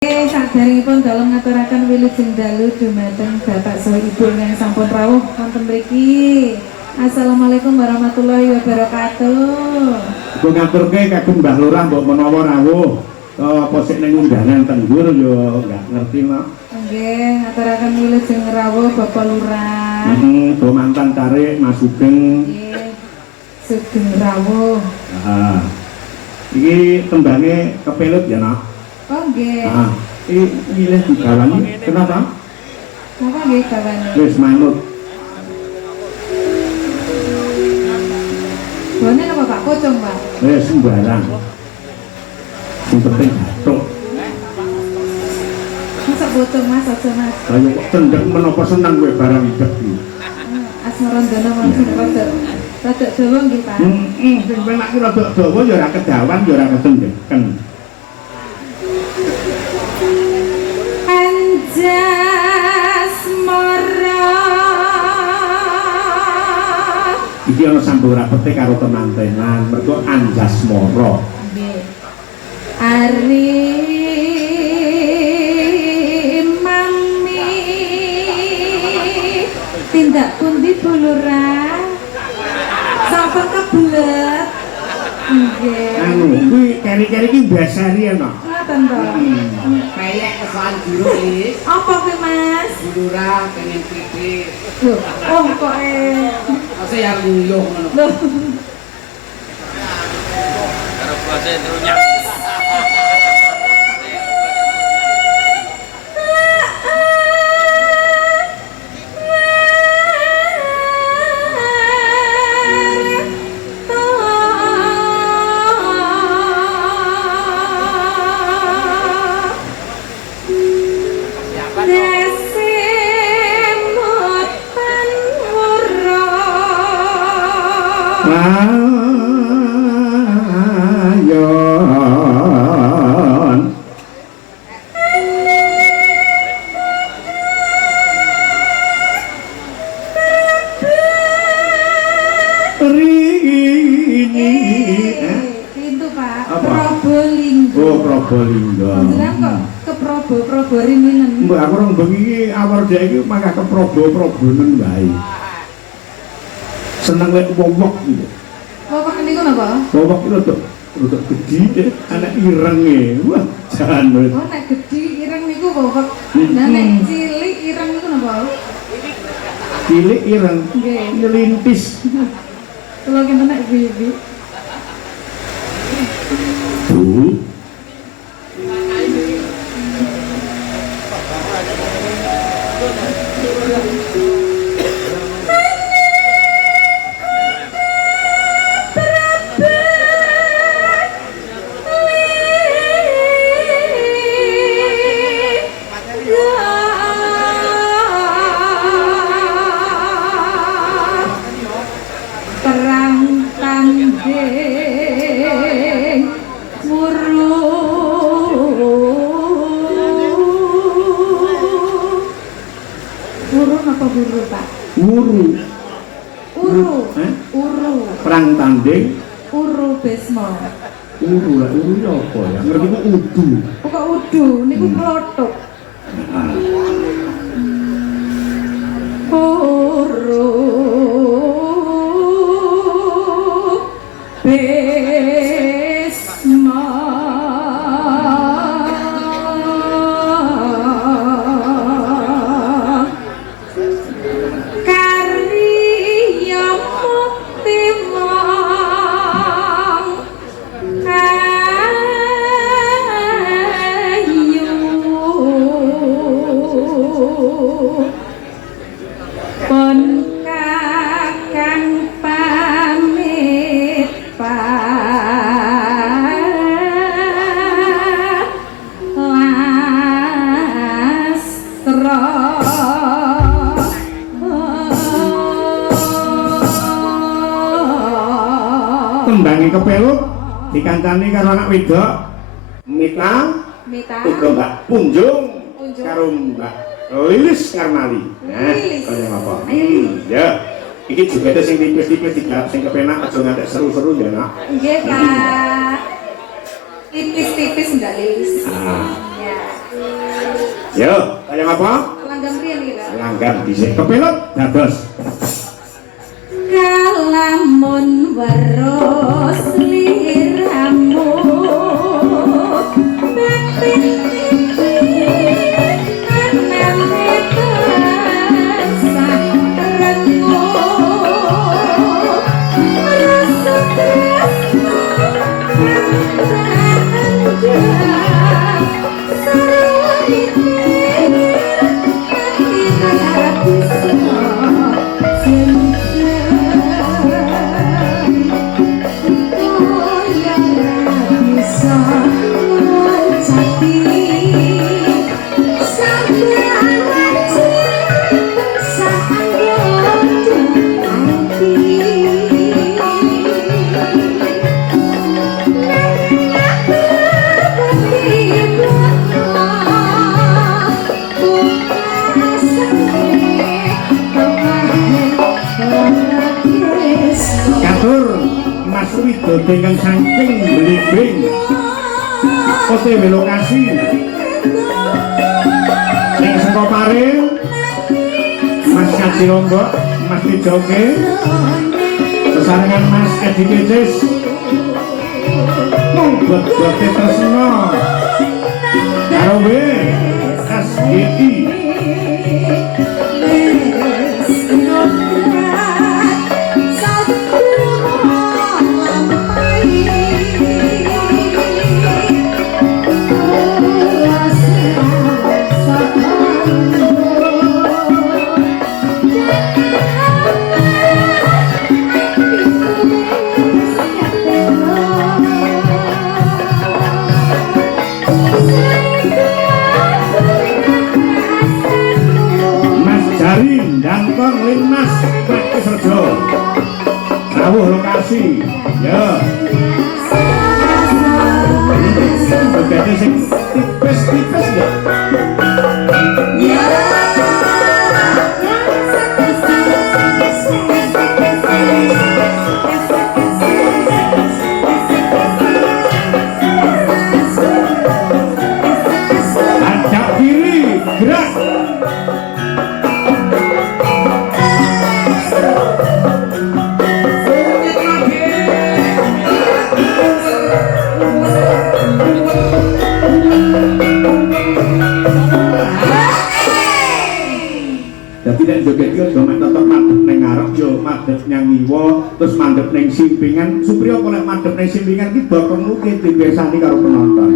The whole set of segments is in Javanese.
Saderengipun dalam ngaturaken wilujeng dalu dumateng Bapak saha Ibu ingkang sampun rawuh wonten mriki. Assalamualaikum warahmatullahi wabarakatuh. Iku ngaturke kagem Mbah Lurah mbok menawa rawuh apa sik ning undangan tenggur yo enggak ngerti mak. Nggih, ngaturaken wilujeng rawuh Bapak Lurah. Do mantan tarik Mas Sugeng. Nggih. Sugeng rawuh. Heeh. Iki tembange kepelut ya, Nak? Oh nggih. Heeh. Iki milih digawani kenapa? Napa nggih gawani? Wis manut. Bone napa Pak Pocong, Pak? Wis sembarang. Sing penting batuk. Masa pocong Mas, aja Mas. Ayo kok cendek menapa seneng kowe barang hidup iki. Asmarandono langsung rada dawa nggih, Pak. Sing penak ki rada dawa ya ora kedawan ya ora ketendeken. Iki ana sambung rapete karo temantenan mergo Anjasmara. Nggih. Ari mami tindak pundi Bu Lurah? Sampun kebelet. Nggih. Anu kuwi keri-keri iki mbasari ana. Ngoten to. Kayak kesoan biru ini Apa kuwi Mas? Bu Lurah pengen pipis Loh, oh kok masa yang nguyuh ngono Loh. Karo bose trunya. Ayon Rini Pintu Pak. Apa? Probolinggo. Oh Probolinggo. Jenengan kok ke Probo riminen. Mbak aku rong bengi iki awal dhek iki mangga ke Probonen wae. Seneng lek wong-wong iki. Bapak niku napa? Wong-wong iki rada gedhi anak irenge. Wah, jan wis. Oh nek gedhi ireng niku bapak. Nah nek cilik ireng niku napa? Cilik ireng Nggih. nyelintis. Kalau kita nek bibi. Bu. Perang tanding muru apa buru Pak? Uru. Uru. Eh? Uru. Perang tanding. Uru Besmo. Uru lah, uru ya apa ya? Ngerti ku udu. Kok udu niku klothok. Uru Besmo. Karya mukti mong pun kakang pamit palastra Tembangi kepelut dikancani karo anak wedok Mita uga Mbak Punjung karo Mbak Lilis Karmali. Lilis. Kaya apa? Ya. Iki juga ada sing tipis-tipis digarap sing kepenak aja ngantek seru-seru ya, Nak. Nggih, Pak. Tipis-tipis enggak lilis. Ah. Ya. Yo, kayak apa? Langgam riyen iki, Kak. Langgam dhisik kepelot dados. Kalamun weros liramu batin anane tasah rengo rasa tresno anjak sarwite ati bisa Katur Mas Wido ingkang saking Blimbing OTW lokasi sing saka Pare Mas Kaji Lombok Mas Widoke sesarengan Mas Edi Kecis bot-bote tresno karo SGI Linmas Praktis Rejo rawuh lokasi ya begini sing tipis-tipis ya hadap kiri gerak tidak joget yo cuma tetep madhep ning ngarep yo madhep nyang ngiwa terus madhep ning simpingan supaya kok nek madhep ning simpingan ki bokongmu ki dipirsani karo penonton.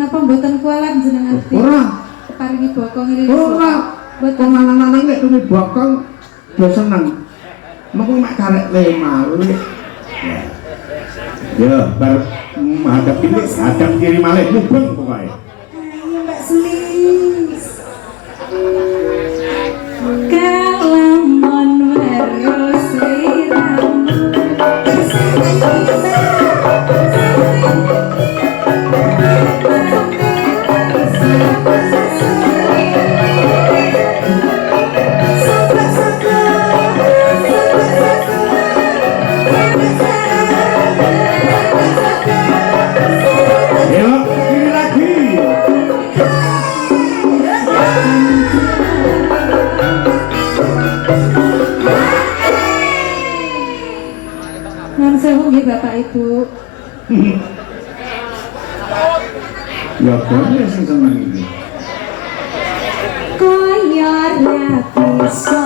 Napa mboten kualat jenengan? Ora. Paringi bokong iki. Ora. Mboten lanang-lanang nek duwe bokong do seneng. Mengko mek karek lemah. Ya. Yo bar hadap ini hadap kiri malih mubeng pokoke. Mbak Sulis. Kalamun weros liramu nggih Bapak Ibu. Ya boleh sing seneng iki. Kaya ra bisa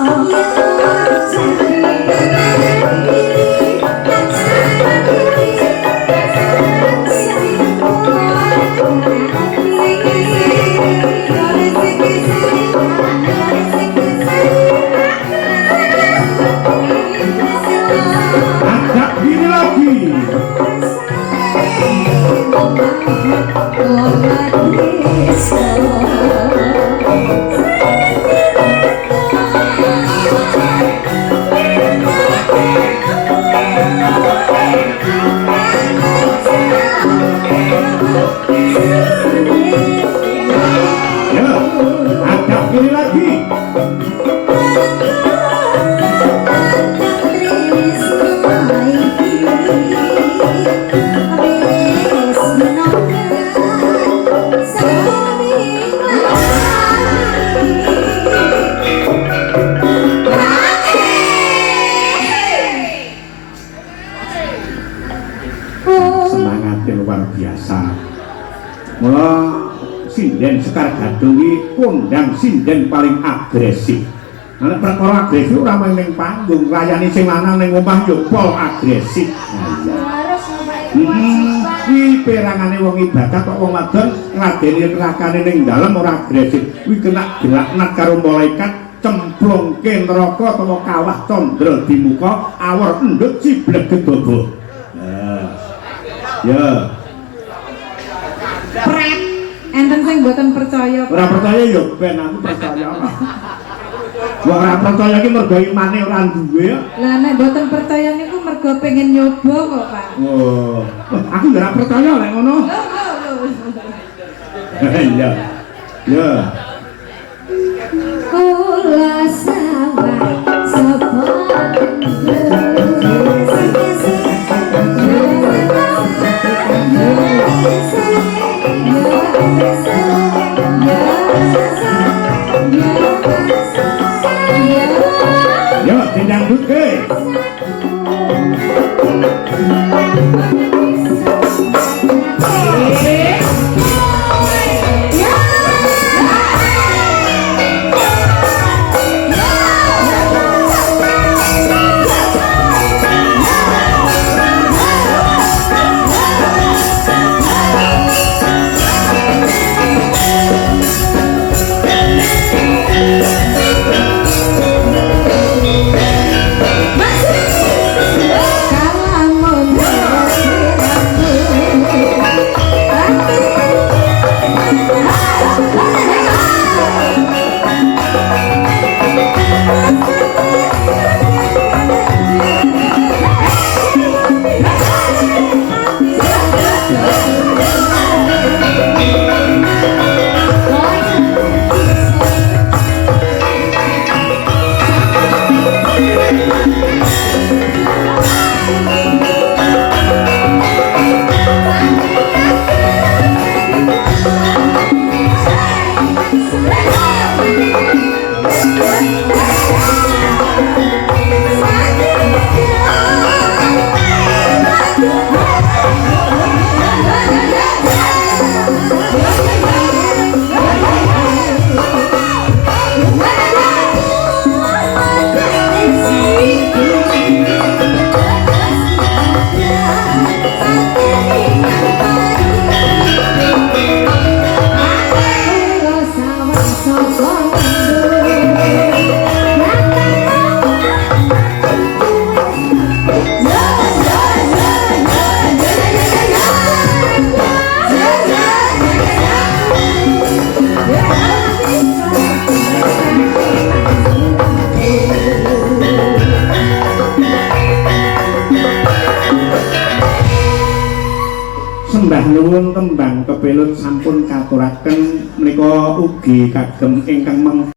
sinden Sekar Gadung iki kondang sinden paling agresif. Nek perkara agresif ora main ning panggung, rayane sing lanang ning omah yo pol agresif. Kuwi perangane wong ibadah kok wong wadon ngladeni nerakane ning dalem ora agresif. Kuwi kena dilaknat karo malaikat cemplungke neraka utawa kawah candra di muka awor endut ciblek gedobo. Ya. Pret. Enten sing mboten percaya. Ora percaya ya ben aku percaya. Wong ora percaya iki mergo imane ora duwe. Lah nek mboten percaya niku mergo pengen nyoba kok, Pak. Oh, aku ora percaya lek ngono. Iya. Ya. Kula sawah sapa Ya, dinyambutke. Sembah nuwun tembang kebelut sampun katuraken menika ugi kagem ingkang